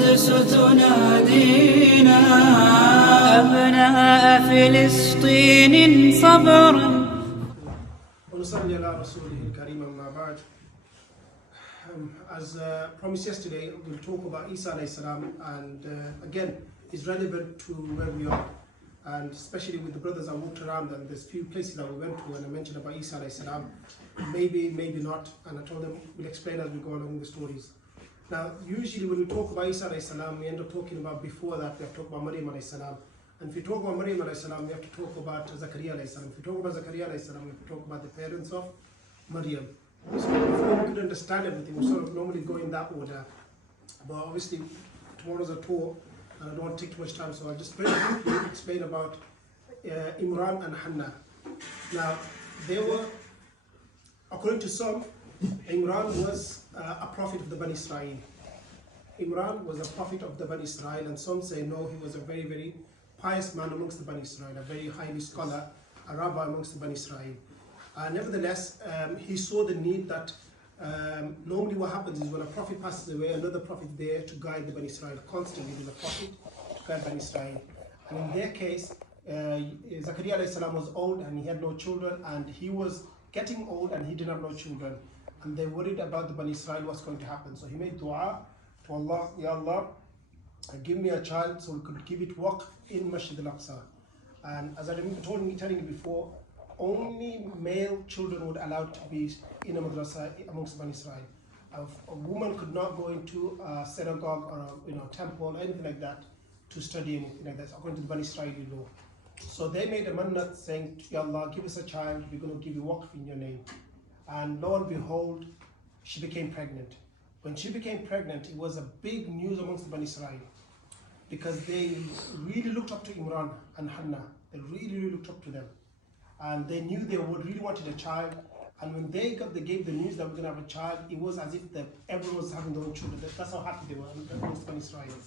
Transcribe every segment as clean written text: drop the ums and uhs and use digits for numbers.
القدس تنادينا أبناء فلسطين صبرا. ونصلي على رسوله الكريم أما بعد. As promised yesterday, we'll talk about Eesa alayhi salam, and again, it's relevant to where we are, and especially with the brothers I walked around, and there's few places that we went to, and I mentioned about Eesa alayhi salam, maybe not, and I told them we'll explain as we go along the stories. Now, usually when we talk about Eesa alayhi salam, we end up talking about, before that, we have to talk about Maryam alayhi salam, and if we talk about Maryam alayhi salam, we have to talk about Zakaria alayhi salam. If we talk about Zakaria alayhi salam, we have to talk about the parents of Maryam. So before we could understand everything, we sort of normally go in that order. But obviously, tomorrow's a tour, and I don't want to take too much time, so I'll just very briefly explain about Imran and Hannah. Now, they were, according to some, Imran was a prophet of the Bani Israel. Imran was a prophet of the Bani Israel, and some say no, he was a very, very pious man amongst the Bani Israel, a very highly scholar, a rabbi amongst the Bani Israel. Nevertheless, he saw the need that normally what happens is when a prophet passes away, another prophet is there to guide the Bani Israel. Constantly there's a prophet to guide Bani Israel. And in their case, Zakaria alayhi salam was old and he had no children, and he was getting old and he didn't have no children. And they worried about the Bani Israel, what's going to happen. So he made dua to Allah, Ya Allah, give me a child so we could give it waqf in Masjid al-Aqsa. And as I remember telling you before, only male children were allowed to be in a madrasa amongst Bani Israel. A woman could not go into a synagogue or a temple or anything like that to study anything like that, according to the Bani Israeli law. So they made a mannat saying, Ya Allah, give us a child, we're going to give you waqf in your name. And lo and behold, she became pregnant. When she became pregnant, it was a big news amongst the Bani Israel, because they really looked up to Imran and Hannah. They really looked up to them. And they knew they really wanted a child. And when they gave the news that we're going to have a child, it was as if everyone was having their own children. That's how happy they were amongst Bani Israel.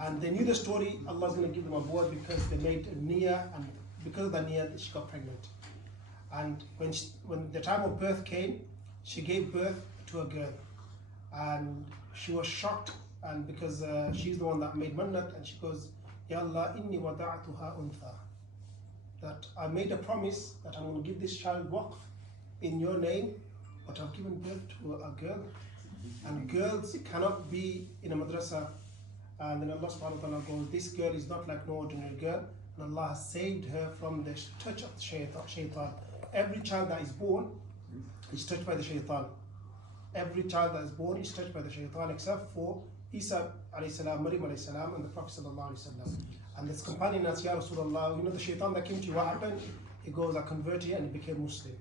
And they knew the story, Allah's going to give them a boy, because they made a niyyah, and because of the niyyah, she got pregnant. And when the time of birth came, she gave birth to a girl. And she was shocked, and because she's the one that made mannat, and she goes, Ya Allah, inni wada'tuha untha. That I made a promise that I'm going to give this child waqf in your name, but I've given birth to a girl, and girls cannot be in a madrasa. And then Allah subhanahu wa ta'ala goes, this girl is not like no ordinary girl, and Allah has saved her from the touch of the shaitan. Every child that is born is touched by the shaitan. Every child that is born is touched by the shaitan, except for Eesa alayhi salam, Maryam alayhi salam, and the Prophet sallallahu alayhi wasallam. And this companion asked, Ya Rasulullah, the shaitan that came to you, what happened? He goes, I converted and he became Muslim.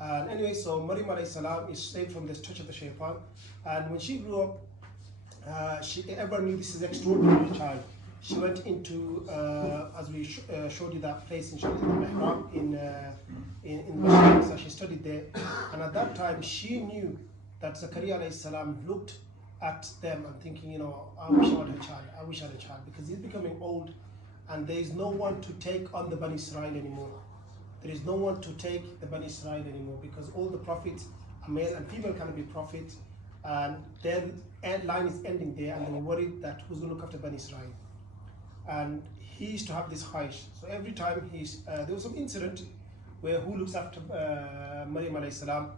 And anyway, so Maryam alayhi salam is saved from this touch of the shaitan. And when she grew up, everyone knew this is an extraordinary child. She went into, as we showed you that place in Mihrab in Masjid, so she studied there. And at that time, she knew that Zakaria alayhi salam looked at them and thinking, I wish I had a child, because he's becoming old and there is no one to take on the Bani Israel anymore. There is no one to take the Bani Israel anymore, because all the prophets are male and female cannot be prophets, and their line is ending there, and they were worried that who's going to look after Bani Israel. And he used to have this khaish. So every time there was some incident where who looks after Maryam alayhi salam,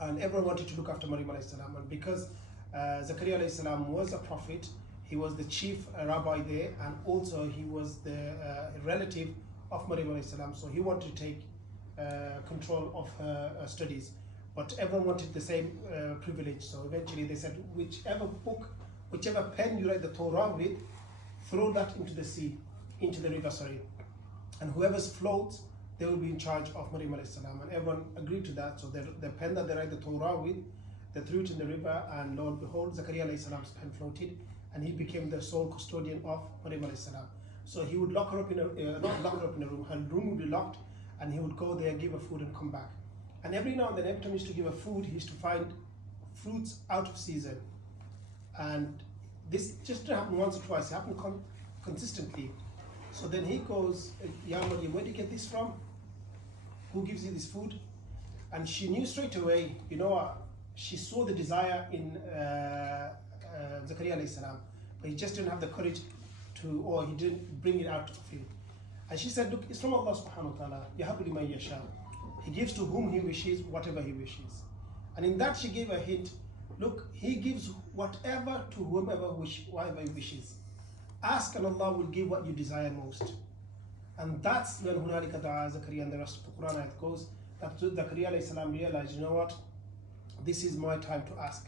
and everyone wanted to look after Maryam alayhi salam, and because Zakaria alayhi salam was a prophet, he was the chief rabbi there, and also he was the relative of Maryam alayhi salam, so he wanted to take control of her studies. But everyone wanted the same privilege, so eventually they said, whichever pen you write the Torah with, throw that into the sea, into the river, and whoever's floats, they will be in charge of Maryam alayhi salam. And everyone agreed to that, so the pen that they write the Torah with, they threw it in the river, and lo and behold, Zakaria alayhi salam's pen floated, and he became the sole custodian of Maryam alayhi salam. So he would lock her up in not lock her up in a room, her room would be locked, and he would go there, give her food, and come back. And every now and then, every time he used to give her food, he used to find fruits out of season. And this just didn't happen once or twice, it happened consistently. So then he goes, Ya Maryam, where did you get this from? Who gives you this food? And she knew straight away, she saw the desire in Zakaria alayhi salam, but he just didn't have the courage to, or he didn't bring it out of him. And she said, look, it's from Allah subhanahu wa ta'ala. يَهَبُ لِمَن يَشَاءُ. He gives to whom he wishes, whatever he wishes. And in that she gave a hint, look, he gives whatever to whomever whatever he wishes. Ask and Allah will give what you desire most. And that's when هُنَالِكَ دَعَا Zakaria, and the rest of the Quran it goes, that Zakaria alayhi salam realized, you know what, this is my time to ask.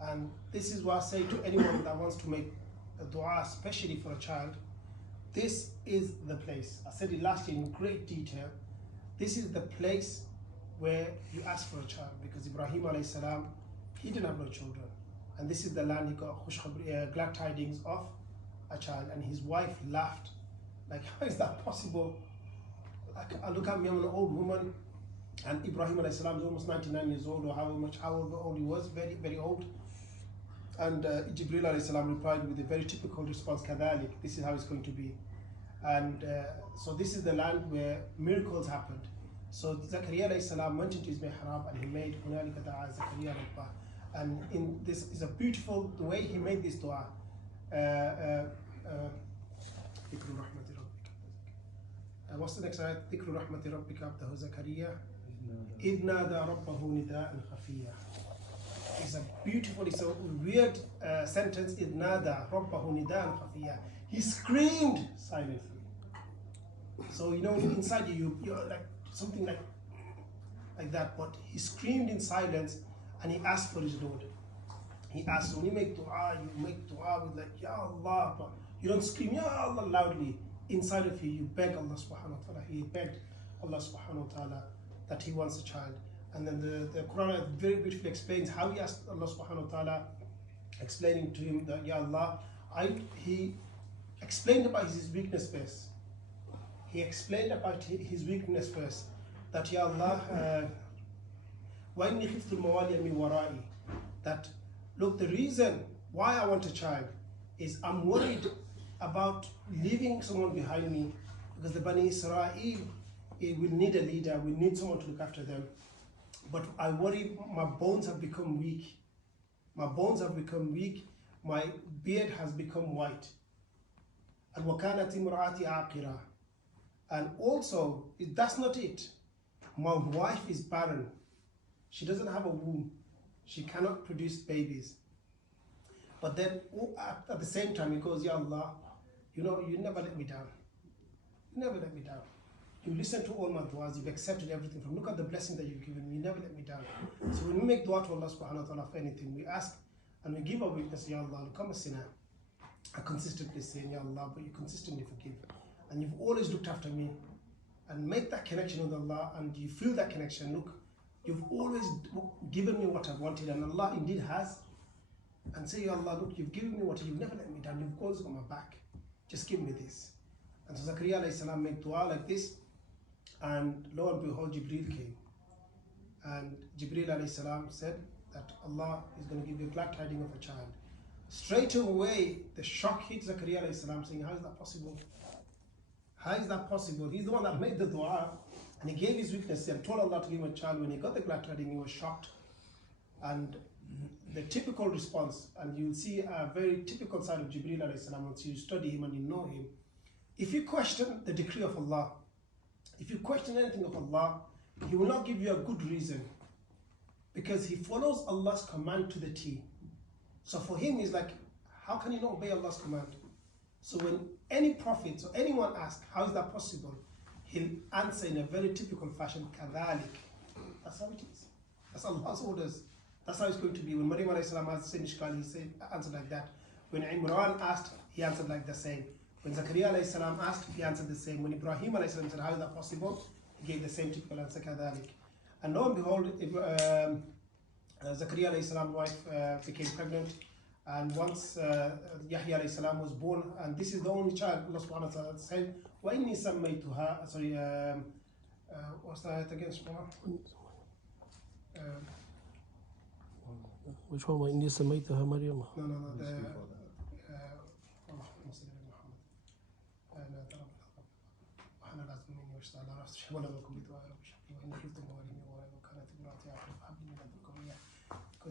And this is what I say to anyone that wants to make a dua, especially for a child. This is the place. I said it last year in great detail. This is the place where you ask for a child, because Ibrahim alayhi salam, he didn't have no children. And this is the land he got glad tidings of a child. And his wife laughed. Like, how is that possible? Like, I look at me, I'm an old woman, and Ibrahim alayhi salam is almost 99 years old, or however old he was, very, very old. And Jibreel alayhi salam replied with a very typical response, Kadalik, this is how it's going to be. And so this is the land where miracles happened. So Zakaria alayhi salam went into his mihrab and he made Hunalika da'a Zakaria Rabbah. And in this is a beautiful, the way he made this dua. What's the next ayat? ذكر رحمة ربك عبده زكريا إذ نادى ربه نداء خفيا. It's a beautiful, it's a weird sentence. إذ نادى ربه نداء خفيا. He screamed silently. So you know, inside you're like something like that. But he screamed in silence, and he asked for his Lord. He asked. So when you make dua with like Ya Allah, but you don't scream Ya Allah loudly. Inside of you beg Allah subhanahu wa ta'ala. He begged Allah subhanahu wa ta'ala that he wants a child. And then the Quran very beautifully explains how he asked Allah subhanahu wa ta'ala, explaining to him that Ya Allah, he explained about his weakness first. He explained about his weakness first. That Ya Allah, وَإِنِّي خِفْتُ الْمَوَالِيَ مِنْ وَرَائِي. That, look, the reason why I want a child is I'm worried about leaving someone behind me, because the Bani Israel will need a leader, will need someone to look after them. But I worry my bones have become weak. My bones have become weak. My beard has become white. And وَكَانَتِ امْرَأَتِي عَاقِرًا. And also, that's not it. My wife is barren. She doesn't have a womb. She cannot produce babies. But then at the same time, he goes, Ya Allah, you know, you never let me down. You never let me down. You listen to all my du'as, you've accepted everything from. Look at the blessing that you've given me. You never let me down. So when we make dua to Allah subhanahu wa ta'ala for anything, we ask and we give our weakness, Ya Allah, look, I'm a sinner. I consistently say, Ya Allah, but you consistently forgive. And you've always looked after me. And make that connection with Allah, and you feel that connection. Look, you've always given me what I wanted, and Allah indeed has. And say, Ya Allah, look, you've given me what you've never let me down. You've always got my back. Just give me this. And so Zakaria alayhi salam made dua like this, and lo and behold, Jibreel came. And Jibreel alayhi salam said that Allah is going to give you a glad tidings of a child. Straight away, the shock hit Zakaria alayhi salam, saying, how is that possible? How is that possible? He's the one that made the dua, and he gave his weakness and told Allah to give him a child. When he got the glad tidings, he was shocked. And the typical response, and you'll see a very typical side of Jibreel alayhi salam once you study him and you know him. If you question the decree of Allah, if you question anything of Allah, he will not give you a good reason, because he follows Allah's command to the T. So for him, he's like, how can you not obey Allah's command? So when any prophet or anyone asks, how is that possible? He'll answer in a very typical fashion, Kadalik. That's how it is. That's Allah's orders. That's how it's going to be. When Maryam alayhi salam asked the same ishkal, he answered like that. When Imran asked, he answered like the same. When Zakaria alayhi salam asked, he answered the same. When Ibrahim alayhi salam said, how is that possible? He gave the same typical answer, Kadalik. And lo and behold, Zakaria alayhi salam's wife became pregnant. And once Yahya alayhi salam was born, and this is the only child, Allah subhanahu wa ta'ala said, وَإِنِّي سَمَّيْتُهَا, sorry, what's that again? Which one? وَإِنِّي سَمَّيْتُهَا مَرْيَمَ. No.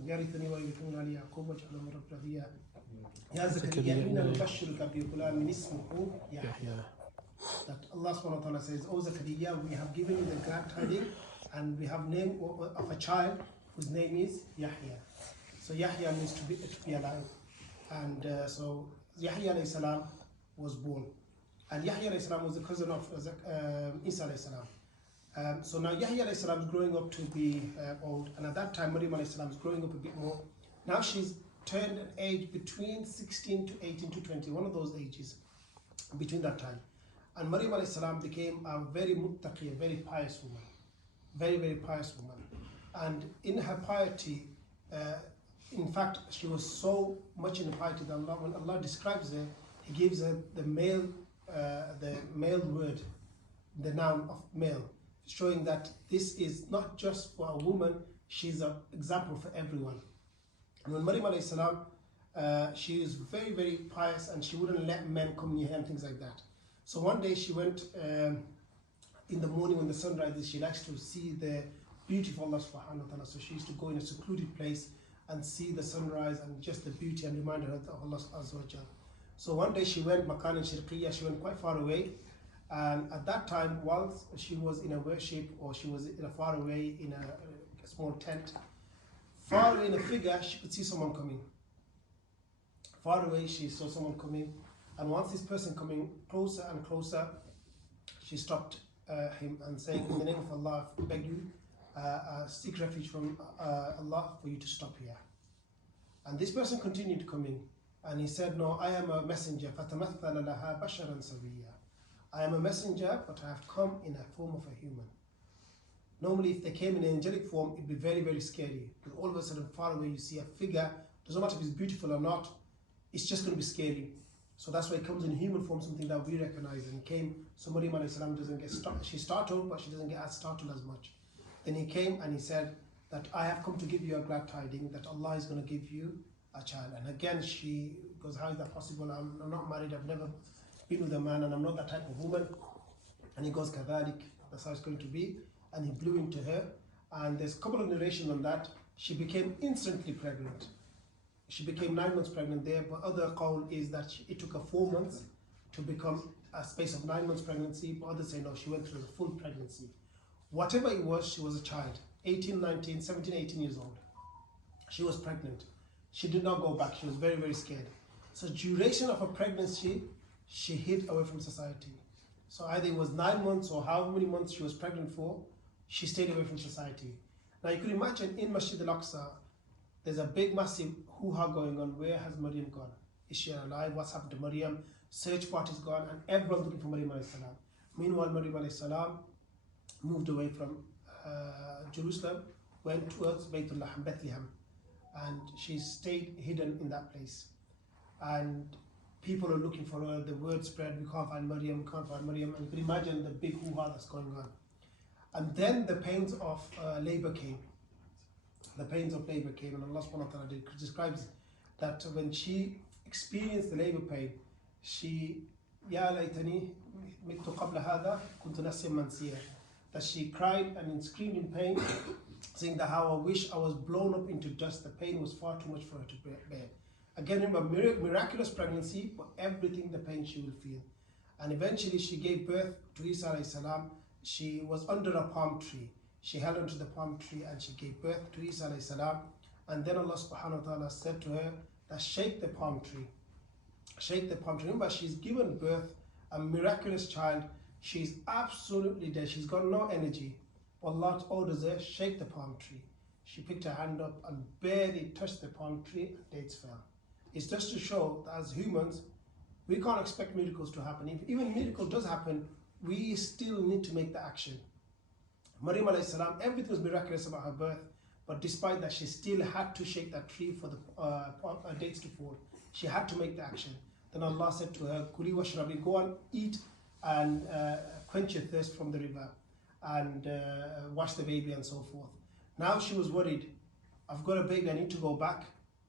يرثني ويرث من آل يعقوب واجعله ربي رضيا. Ya Zakariya, inna nubashshiruka bi ghulamin ismuhu Yahya. Yeah. That Allah subhanahu wa ta'ala says, O Zakariya, we have given you the glad tidings and we have name of a child whose name is Yahya. So Yahya means to be alive. And so Yahya alayhi salam was born. And Yahya alayhi salam was the cousin of Eesa alayhi salam. So now Yahya alayhi salam is growing up to be old. And at that time Maryam alayhi salam is growing up a bit more. Now she's turned an age between 16 to 18 to 20, one of those ages between that time. And Maryam alayhi salam became a very muttaqi, a very pious woman. Very, very pious woman. And in her piety, in fact, she was so much in piety that Allah, when Allah describes her, He gives her the male word, the noun of male, showing that this is not just for a woman, she's an example for everyone. And when Maryam alayhi salam, she is very, very pious and she wouldn't let men come near her and things like that. So one day she went, in the morning when the sun rises, she likes to see the beauty of Allah subhanahu wa ta'ala. So she used to go in a secluded place and see the sunrise and just the beauty and remind her of Allah azza wa jal. So one day she went Makan and Shirqiyya, she went quite far away. And at that time, whilst she was in a worship or she was in a far away in a small tent, far away in a figure, she could see someone coming. Far away, she saw someone coming. And once this person coming closer and closer, she stopped him and saying, in the name of Allah, I beg you, seek refuge from Allah for you to stop here. And this person continued coming. And he said, no, I am a messenger. فَتَمَثَّلَ لَهَا بَشَرًا سَوِيًّا. I am a messenger, but I have come in a form of a human. Normally, if they came in an angelic form, it'd be very, very scary. Because all of a sudden, far away, you see a figure. Doesn't matter if it's beautiful or not. It's just going to be scary. So that's why it comes in human form, something that we recognize. And he came, so Maryam alayhi salam doesn't get startled. She's startled, but she doesn't get as startled as much. Then he came and he said that I have come to give you a glad tidings that Allah is going to give you a child. And again, she goes, how is that possible? I'm not married. I've never been with a man, and I'm not that type of woman. And he goes, Kadhalik, that's how it's going to be. And he blew into her. And there's a couple of narrations on that. She became instantly pregnant. She became 9 months pregnant there, but other qawl is that it took her 4 months to become a space of 9 months pregnancy, but others say no, she went through the full pregnancy. Whatever it was, she was a child, 18, 19, 17, 18 years old. She was pregnant. She did not go back, she was very, very scared. So duration of her pregnancy, she hid away from society. So either it was 9 months or how many months she was pregnant for, she stayed away from society. Now you could imagine in Masjid al-Aqsa, there's a big massive hoo-ha going on. Where has Maryam gone? Is she alive? What's happened to Maryam? Search party's gone and everyone's looking for Maryam alayhi salam. Meanwhile, Maryam alayhi salam moved away from Jerusalem, went towards Baytullah, Bethlehem, and she stayed hidden in that place. And people are looking for her, the word spread, we can't find Maryam, we can't find Maryam, and you can imagine the big hoo-ha that's going on. And then the pains of labor came. The pains of labor came, and Allah subhanahu wa ta'ala describes that when she experienced the labor pain, she, Ya laytani mittu qabla hadha kuntu nasiyan mansiya, that she cried and screamed in pain, saying that how I wish I was blown up into dust. The pain was far too much for her to bear. Again, remember, miraculous pregnancy, but everything the pain she will feel. And eventually she gave birth to Eesa alayhi salam. She was under a palm tree. She held onto the palm tree and she gave birth to Eesa alayhi salam. And then Allah subhanahu wa ta'ala said to her that shake the palm tree. Shake the palm tree. Remember, she's given birth, a miraculous child. She's absolutely dead. She's got no energy. Allah orders her, shake the palm tree. She picked her hand up and barely touched the palm tree and dates fell. It's just to show that as humans, we can't expect miracles to happen. If even a miracle does happen, we still need to make the action. Maryam alayhi salam, everything was miraculous about her birth, but despite that, she still had to shake that tree for the dates to fall. She had to make the action. Then Allah said to her, Kuli washrabi, go and eat and quench your thirst from the river and wash the baby and so forth. Now she was worried. I've got a baby, I need to go back.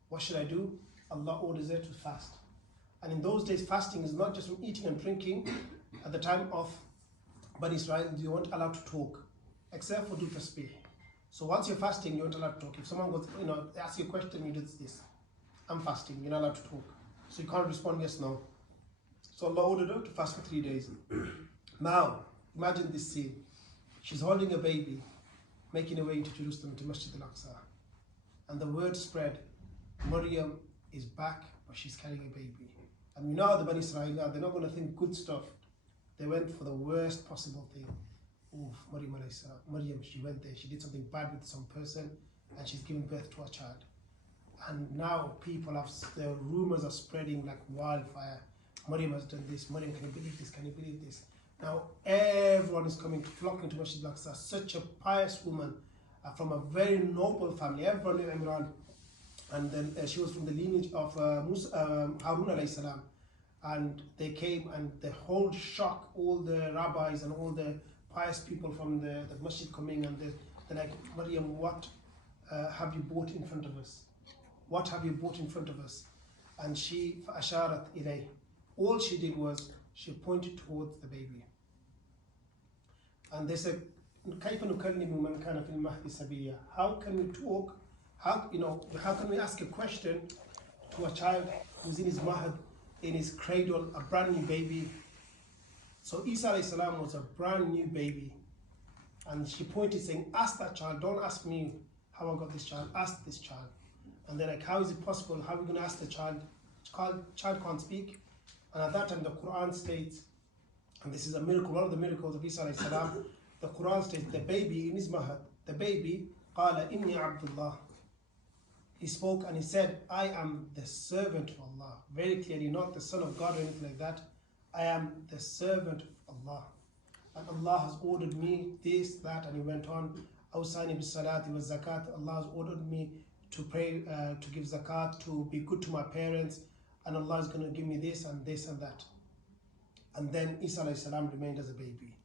What should I do? Allah orders her to fast. And in those days, fasting is not just from eating and drinking. At the time of Bani Israel, you weren't allowed to talk, except for do tasbih. So once you're fasting, you weren't allowed to talk. If someone goes, they ask you a question, you do this. I'm fasting, you're not allowed to talk. So you can't respond yes, no. So Allah ordered her to fast for 3 days. Now, imagine this scene. She's holding a baby, making her way into Jerusalem, to Masjid al-Aqsa. And the word spread, Maryam is back, but she's carrying a baby. And we know the Bani Israel, they're not going to think good stuff. They went for the worst possible thing. Oof, Maryam, she went there, she did something bad with some person, and she's giving birth to a child. And now the rumors are spreading like wildfire. Maryam has done this, Maryam, can you believe this, can you believe this? Now everyone is flocking to Masjid al-Aqsa. Such a pious woman, from a very noble family, everyone in Imran. And then she was from the lineage of Harun alayhi salam. And they came, and the whole shock, all the rabbis and all the pious people from the masjid coming, and they're like, Maryam, what have you brought in front of us? What have you brought in front of us? And she, فَأَشَارَتْ إِلَيْهِ, all she did was, she pointed towards the baby. And they said, كَيْفَ نُكَلِّمُ مَنْ كَانَ فِي الْمَهْدِ سَبِيًّا? How can we talk, how can we ask a question to a child who's in his mahd, in his cradle, a brand new baby? So Eesa alayhi salam was a brand new baby. And she pointed saying, ask that child, don't ask me how I got this child, ask this child. And they're like, how is it possible? How are we going to ask the child? Child can't speak. And at that time the Quran states, and this is a miracle, one of the miracles of Eesa alayhi salam, the Quran states, the baby in his mahad, the baby, قَالَ إِنِّي عَبْدُ اللَّهِ. He spoke and he said, I am the servant of Allah. Very clearly, not the son of God or anything like that. I am the servant of Allah. And Allah has ordered me this, that, and he went on. Awsani bis salati was zakat. Allah has ordered me to pray, to give zakat, to be good to my parents, and Allah is going to give me this and this and that. And then Eesa alayhi salam remained as a baby.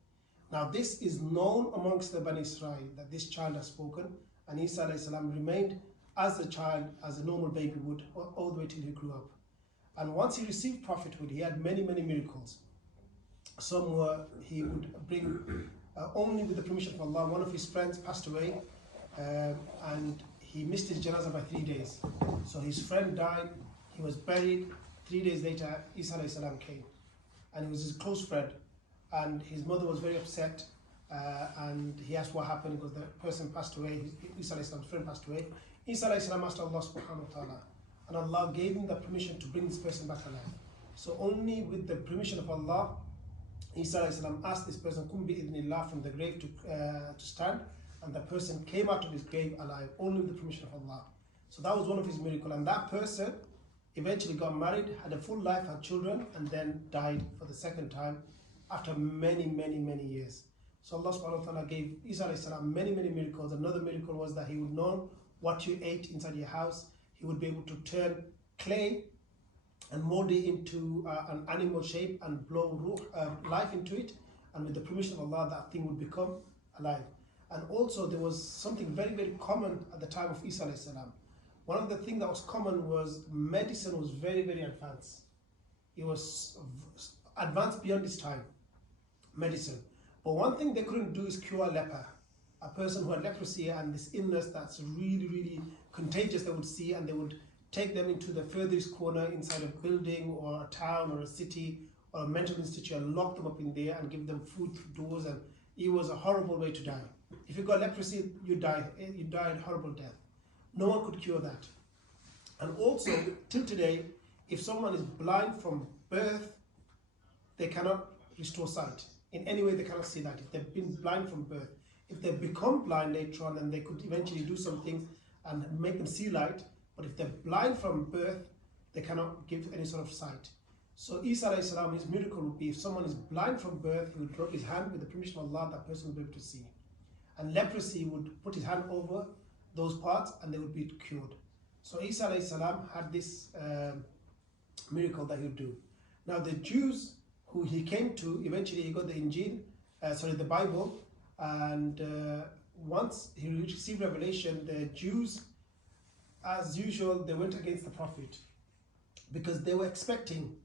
Now this is known amongst the Bani Israel, that this child has spoken, and Eesa alayhi salam remained as a child, as a normal baby would, all the way till he grew up. And once he received prophethood, he had many, many miracles. Some were, he would bring, only with the permission of Allah. One of his friends passed away, and he missed his janazah by 3 days. So his friend died, he was buried. 3 days later, Eesa alayhi salam came. And he was his close friend. And his mother was very upset, and he asked what happened, because the person passed away, Eesa alayhi salam's friend passed away. Eesa alayhi salam asked Allah subhanahu wa ta'ala, and Allah gave him the permission to bring this person back alive. So only with the permission of Allah, Eesa alayhi salam asked this person, Kum bi idhnillah, from the grave to stand, and the person came out of his grave alive, only with the permission of Allah. So that was one of his miracles, and that person eventually got married, had a full life, had children, and then died for the second time after many, many, many years. So Allah subhanahu wa ta'ala gave Eesa alayhi salam many, many miracles. Another miracle was that he would know what you ate inside your house. He would be able to turn clay and mold it into an animal shape and blow life into it, and with the permission of Allah, that thing would become alive. And also there was something very, very common at the time of Eesa alayhi salam. One of the things that was common was medicine was very, very advanced. It was advanced beyond its time, medicine. But one thing they couldn't do is cure leper. A person who had leprosy and this illness that's really, really contagious, they would see, and they would take them into the furthest corner inside a building or a town or a city or a mental institution and lock them up in there and give them food through doors, and it was a horrible way to die. If you got leprosy, you died a horrible death. No one could cure that. And also, till today, if someone is blind from birth, they cannot restore sight. In any way, they cannot see that. If they've been blind from birth, if they become blind later on, then they could eventually do some things and make them see light. But if they're blind from birth, they cannot give any sort of sight. So Eesa alayhi salam, his miracle would be, if someone is blind from birth, he would rub his hand with the permission of Allah, that person would be able to see. And leprosy would put his hand over those parts and they would be cured. So Eesa alayhi salam had this miracle that he would do. Now the Jews who he came to, eventually he got the the Bible, and once he received revelation, the Jews, as usual, they went against the Prophet, because they were expecting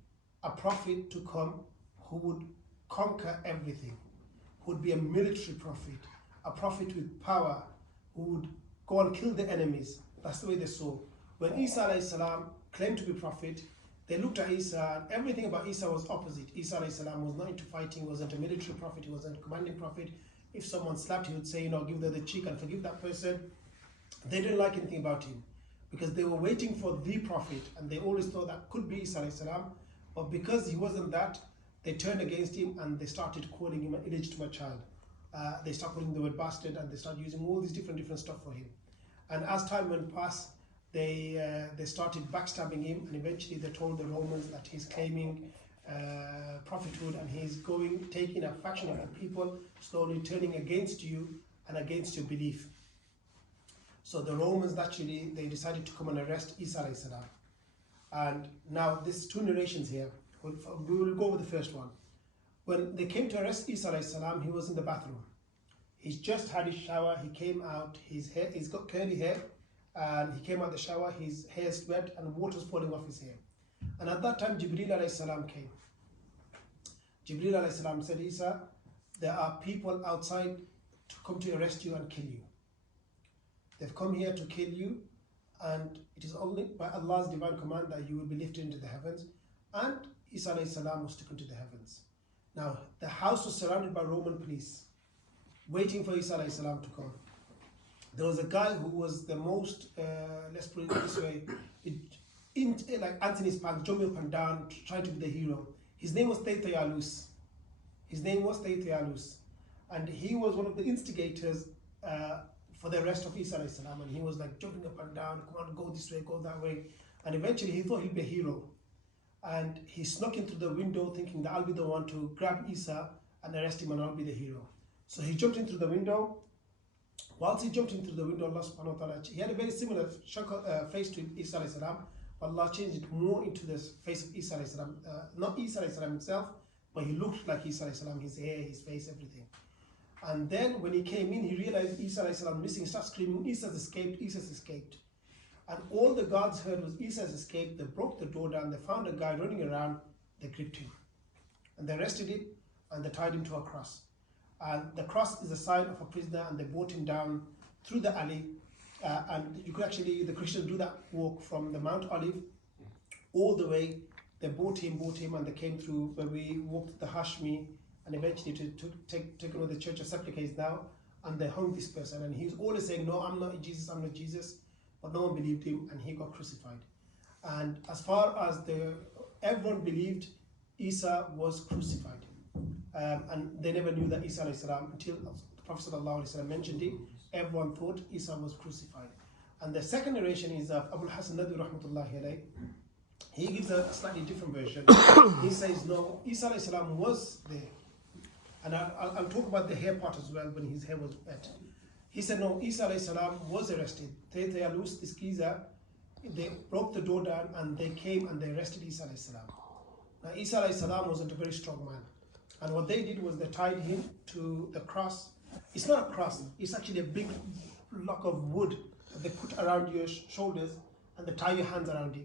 a prophet to come who would conquer everything, who would be a military prophet, a prophet with power, who would go and kill the enemies. That's the way they saw. When Eesa alayhi salam claimed to be prophet, they looked at Eesa, and everything about Eesa was opposite. Eesa alayhi salam was not into fighting, wasn't a military prophet, he wasn't a commanding prophet. If someone slapped, he would say, give the cheek and forgive that person. They didn't like anything about him because they were waiting for the prophet, and they always thought that could be Eesa alayhi salam. But because he wasn't that, they turned against him and they started calling him an illegitimate child. They started calling him the word bastard, and they started using all these different stuff for him. And as time went past, they started backstabbing him, and eventually they told the Romans that he's claiming prophethood, and he's taking a faction of the people, slowly turning against you and against your belief. So the Romans naturally, they decided to come and arrest Eesa alayhi salam. And now there's two narrations here. We will go with the first one. When they came to arrest Eesa alayhi salam, he was in the bathroom. He's just had his shower, he came out, he's got curly hair, and he came out the shower, his hair is wet and water's falling off his hair. And at that time, Jibreel alayhi salam came. Jibreel alayhi salam said, Eesa, there are people outside to come to arrest you and kill you. They've come here to kill you, and it is only by Allah's divine command that you will be lifted into the heavens. And Eesa alayhi salam was taken to the heavens. Now, the house was surrounded by Roman police, waiting for Eesa alayhi salam to come. There was a guy who was the most, let's put it this way, like Anthony Sparks, jumping up and down, trying to be the hero. His name was Theophilus. And he was one of the instigators for the arrest of Eesa alayhi salam. And he was like jumping up and down, come on, go this way, go that way. And eventually he thought he'd be a hero. And he snuck in through the window thinking that I'll be the one to grab Eesa and arrest him, and I'll be the hero. So he jumped in through the window. Whilst he jumped in through the window, Allah subhanahu wa ta'ala, he had a very similar face to Eesa alayhi salam, but Allah changed it more into the face of Eesa alayhi salam. Not Eesa alayhi salam himself, but he looked like Eesa alayhi salam, his hair, his face, everything. And then when he came in, he realized Eesa alayhi salam missing. He started screaming, Eesa's escaped, Eesa's escaped. And all the guards heard was Eesa's escaped. They broke the door down, they found a guy running around, they gripped him. And they arrested him, and they tied him to a cross. And the cross is a sign of a prisoner, and they brought him down through the alley. And you could actually, the Christians do that walk from the Mount Olive all the way. They brought him, and they came through where we walked the Hashmi, and eventually to take over the Church of Sepulchres now, and they hung this person. And he was always saying, no, I'm not Jesus, I'm not Jesus. But no one believed him, and he got crucified. And as far as everyone believed Eesa was crucified. And they never knew that Eesa alayhi salam, until the Prophet sallallahu alayhi wasallam mentioned it, everyone thought Eesa was crucified. And the second narration is of Abu Hasan Nadwi rahmatullahi alayhi. He gives a slightly different version. He says, no, Eesa alayhi salam was there. And I'll talk about the hair part as well, when his hair was wet. He said, no, Eesa alayhi salam was arrested. Theophilus, this geezer, they broke the door down, and they came and they arrested Eesa alayhi salam. Now, Eesa alayhi salam wasn't a very strong man. And what they did was they tied him to the cross. It's not a cross, it's actually a big block of wood that they put around your shoulders, and they tie your hands around you.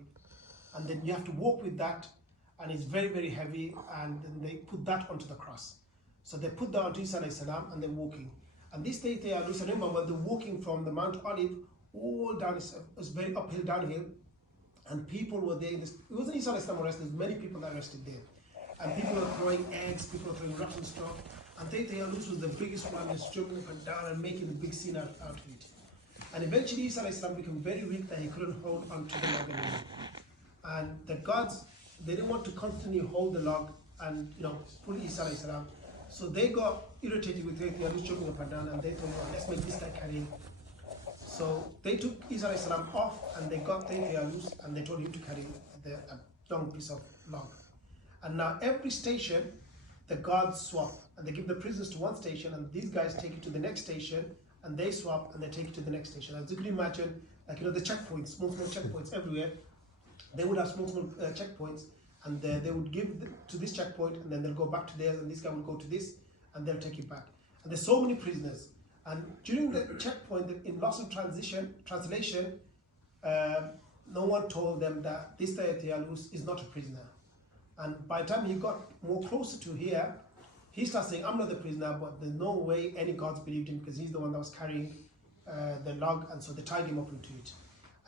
And then you have to walk with that, and it's very, very heavy, and then they put that onto the cross. So they put that onto Eesa alayhi salam, and they're walking. And this day they are, remember, when they're walking from the Mount Olive, all down, it's very uphill, downhill, and people were there. It wasn't Eesa alayhi salam arrested, there's many people that arrested there. And people were throwing eggs, people were throwing rotten stuff. And Theophilus was the biggest one, just jumping up and down and making a big scene out of it. And eventually Eesa alayhi salam became very weak that he couldn't hold onto the log anymore. And the gods, they didn't want to constantly hold the log and pull Eesa alayhi salam. So they got irritated with Theophilus jumping up and down, and they thought, well, let's make this guy carry him. So they took Eesa alayhi salam off, and they got Theophilus, and they told him to carry a long piece of log. And now every station, the guards swap, and they give the prisoners to one station, and these guys take it to the next station, and they swap, and they take it to the next station. As you can imagine, like the checkpoints, small checkpoints everywhere. They would have small checkpoints, and they would give to this checkpoint, and then they'll go back to theirs, and this guy will go to this, and they'll take it back. And there's so many prisoners. And during the checkpoint, in loss of translation, no one told them that this Theophilus is not a prisoner. And by the time he got more closer to here, he starts saying, I'm not the prisoner, but there's no way any gods believed him, because he's the one that was carrying the log, and so they tied him up into it.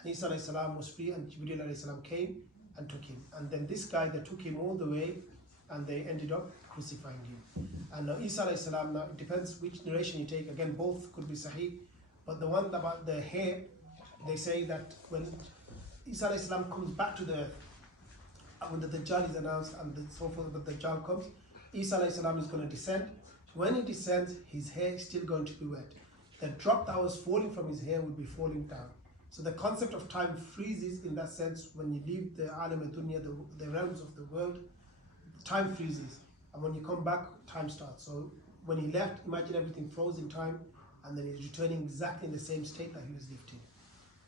And Eesa alayhi salam was free, and Jibreel alayhi salam came, and took him. And then this guy, they took him all the way and they ended up crucifying him. And now Eesa alayhi salam, now it depends which narration you take. Again, both could be sahih. But the one about the hair, they say that when Eesa alayhi salam comes back to the earth, when the Dajjal is announced and so forth, but the Dajjal comes, Eesa alayhi salam is going to descend. When he descends, his hair is still going to be wet. The drop that was falling from his hair would be falling down. So the concept of time freezes in that sense. When you leave the alam dunya, the realms of the world, time freezes. And when you come back, time starts. So when he left, imagine everything froze in time, and then he's returning exactly in the same state that he was lived in.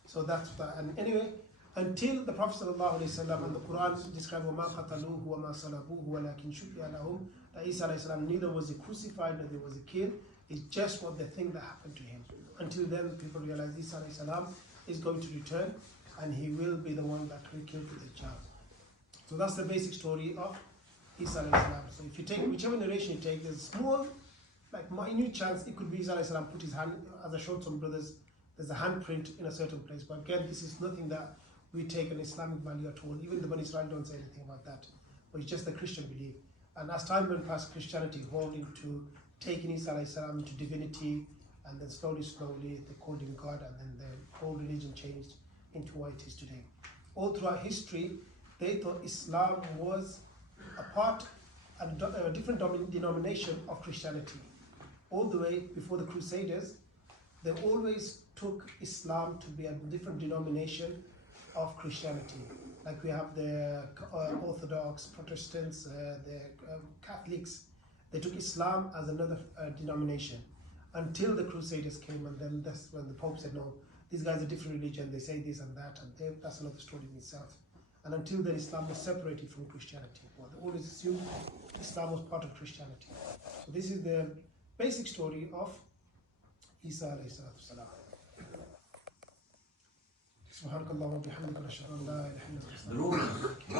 So that's that. And anyway, until the Prophet ﷺ and the Quran describe وَمَا قَتَلُوهُ وَمَا صَلَبُوهُ وَلَكِنْ شُبِّهَ لَهُمْ, that Eesa alayhi salam neither was he crucified nor there was he killed. It's just what the thing that happened to him. Until then, people realize Eesa alayhi salam is going to return, and he will be the one that will kill the Dajjal. So that's the basic story of Eesa alayhi salam. So if you take whichever narration you take, there's a small, like minute chance it could be Eesa alayhi salam put his hand, as I showed some brothers, there's a handprint in a certain place. But again, this is nothing that we take an Islamic value at all. Even the Bani Israel don't say anything about that. But it's just the Christian belief. And as time went past, Christianity evolved into taking Eesa alayhi salam into divinity, and then slowly they called him God, and then the whole religion changed into what it is today. All throughout history, they thought Islam was a different denomination of Christianity. All the way before the Crusaders, they always took Islam to be a different denomination of Christianity. Like we have the Orthodox, Protestants, the Catholics. They took Islam as another denomination until the Crusaders came, and then that's when the Pope said, no, these guys are different religion, they say this and that, and that's another story in itself. And until then, Islam was separated from Christianity. Well, they always assumed Islam was part of Christianity. So this is the basic story of Eesa alayhi salatu salam. سبحانك اللهم وبحمدك نشهد ان لا اله الا انت